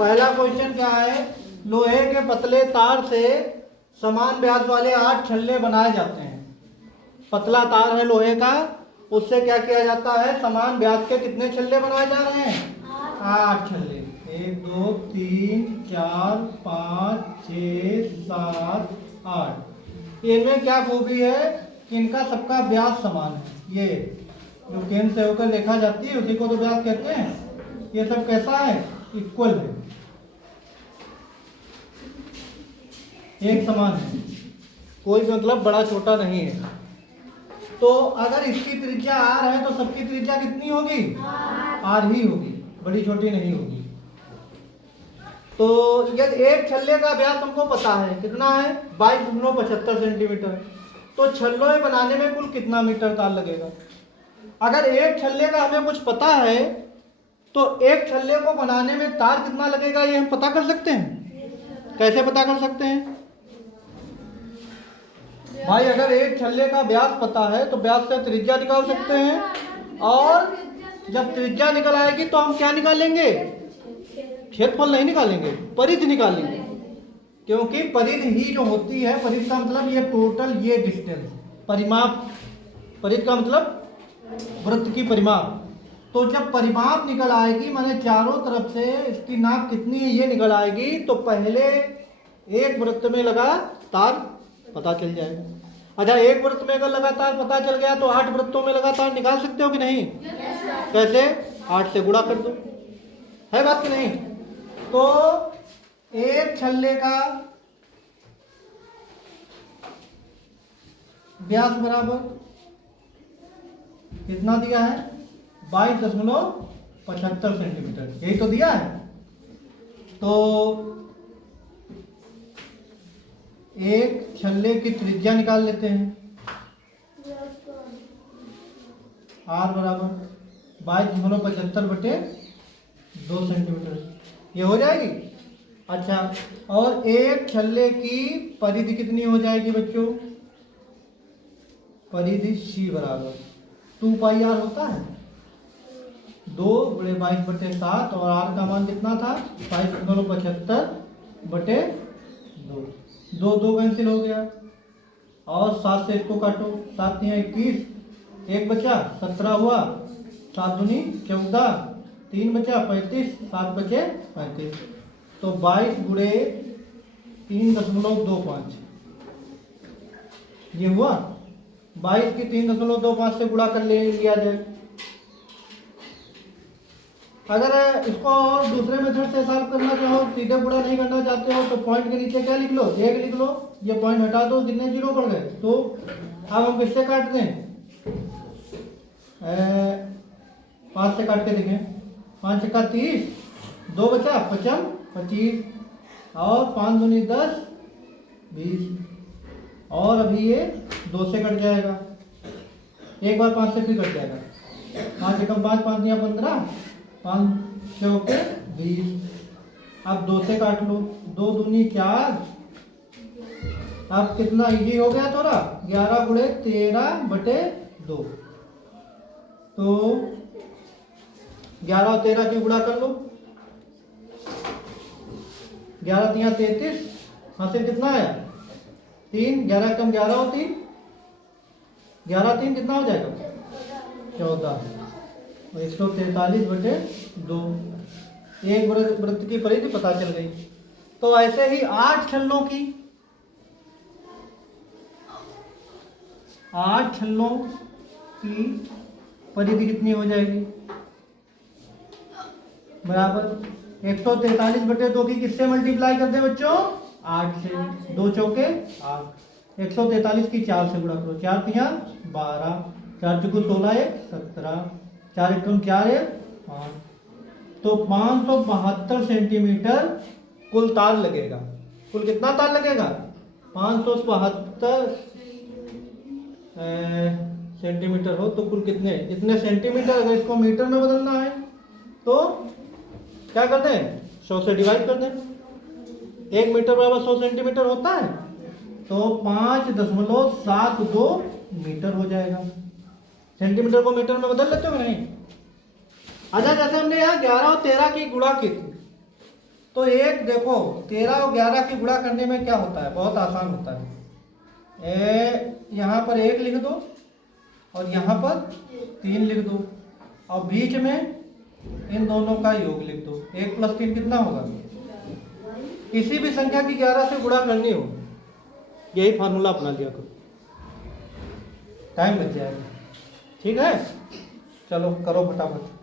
पहला क्वेश्चन क्या है, लोहे के पतले तार से समान व्यास वाले 8 छल्ले बनाए जाते हैं। पतला तार है लोहे का, उससे क्या किया जाता है, समान व्यास के कितने छल्ले बनाए जा रहे हैं, 8 छल्ले। 1 2 3 4 5 6 7 8। इनमें क्या खूबी है कि इनका सबका व्यास समान है। ये जो केंद्र से होकर रेखा जाती है उसी को तो व्यास कहते हैं। ये सब कैसा है, इक्वल है, एक समान है, कोई मतलब बड़ा छोटा नहीं है। तो अगर इसकी त्रिज्या आर है तो सबकी त्रिज्या कितनी होगी, आर ही होगी, बड़ी छोटी नहीं होगी। तो यदि एक छल्ले का व्यास हमको पता है कितना है, 22.75 सेंटीमीटर, तो छल्लों बनाने में कुल कितना मीटर तार लगेगा। अगर एक छल्ले का हमें कुछ पता है तो एक छल्ले को बनाने में तार कितना लगेगा ये हम पता कर सकते हैं। कैसे पता कर सकते हैं भाई, अगर एक छल्ले का व्यास पता है तो व्यास से त्रिज्या निकाल सकते हैं, और जब त्रिज्या निकल आएगी तो हम क्या निकालेंगे, क्षेत्रफल नहीं निकालेंगे, परिधि निकालेंगे। क्योंकि परिधि ही जो होती है, परिधि का मतलब ये टोटल ये डिस्टेंस, परिमाप, परिधि का मतलब वृत्त की परिमाप। तो जब परिमाप निकल आएगी, माने चारों तरफ से इसकी नाप कितनी है ये निकल आएगी, तो पहले एक वृत्त में लगा तार पता चल जाएगा। अच्छा, एक वृत्त में अगर लगातार पता चल गया तो 8 वृत्तों में लगातार निकाल सकते हो कि नहीं। कैसे, 8 से गुणा कर दो, है बात कि नहीं। तो एक छल्ले का व्यास बराबर कितना दिया है, 22.75 सेंटीमीटर, यही तो दिया है। तो एक छल्ले की त्रिज्या निकाल लेते हैं, आर बराबर 22.75/2 सेंटीमीटर, ये हो जाएगी। अच्छा, और एक छल्ले की परिधि कितनी हो जाएगी बच्चों, परिधि सी बराबर 2πr होता है, 2 × 22/7, और आर का मान कितना था, 22.75/2। 2 2 कैंसिल हो गया, और 7 से इसको काटो, 7 × 21, 1 बचा, 17 हुआ, 7 दूनी 14, 3 बचा 35, 7 बचे 35। तो 22 × 3.25 ये हुआ। 22 की 3.25 से गुणा कर लिया जाए। अगर इसको और दूसरे मेथड से सॉल्व करना चाहो, सीधे गुणा नहीं करना चाहते हो, तो पॉइंट के नीचे क्या लिख लो, 1 लिख लो, ये पॉइंट हटा दो, कितने जीरो पड़ गए। तो अब हम किससे काटते हैं, 5 से काट के देखें, 5 × 30, 2 बचा 55 25, और 5 दूनी 10 20, और अभी ये 2 से कट जाएगा, एक बार 5 से फिर कट जाएगा, 5 एकम 5, 5 दिया 15, 5 चौके 20। अब 2 से काट लो, 2 दूनी 4, अब कितना इजी हो गया थोड़ा, 11 × 13/2। तो 11 और 13 की गुणा कर लो, 11 × 33, हासिल कितना आया 3, 11 कम 11 हो 3, 11 3 कितना हो जाएगा 14, 143/2। एक वृत्त की परिधि पता चल गई। तो ऐसे ही 8 छल्लों की, 8 छल्लों की परिधि कितनी हो जाएगी, बराबर 143/2 की किससे मल्टीप्लाई कर दे बच्चों, 8 से, 2 चौके 8, 143 की 4 से गुणा करो, 4 × 12, 4 × 16 1 17, 4 × 4 1 5। तो 572 सेंटीमीटर कुल तार लगेगा। कुल कितना तार लगेगा, 572 सेंटीमीटर हो तो कुल कितने, इतने सेंटीमीटर। अगर इसको मीटर में बदलना है तो क्या करते हैं, 100 से डिवाइड कर दें, 1 मीटर बराबर 100 सेंटीमीटर होता है, तो 5.72 मीटर हो जाएगा। सेंटीमीटर को मीटर में बदल लेते हो नहीं। अच्छा, जैसे हमने यहाँ 11 और 13 की गुणा की थी, तो एक देखो 13 और 11 की गुणा करने में क्या होता है, बहुत आसान होता है। यहाँ पर 1 लिख दो और यहाँ पर 3 लिख दो और बीच में इन दोनों का योग लिख दो। 1 + 3 कितना होगा? किसी भी संख्या की 11 से गुणा करनी हो, यही फार्मूला अपना लिया करो, टाइम बच जाएगा। ठीक है, चलो करो फटाफट।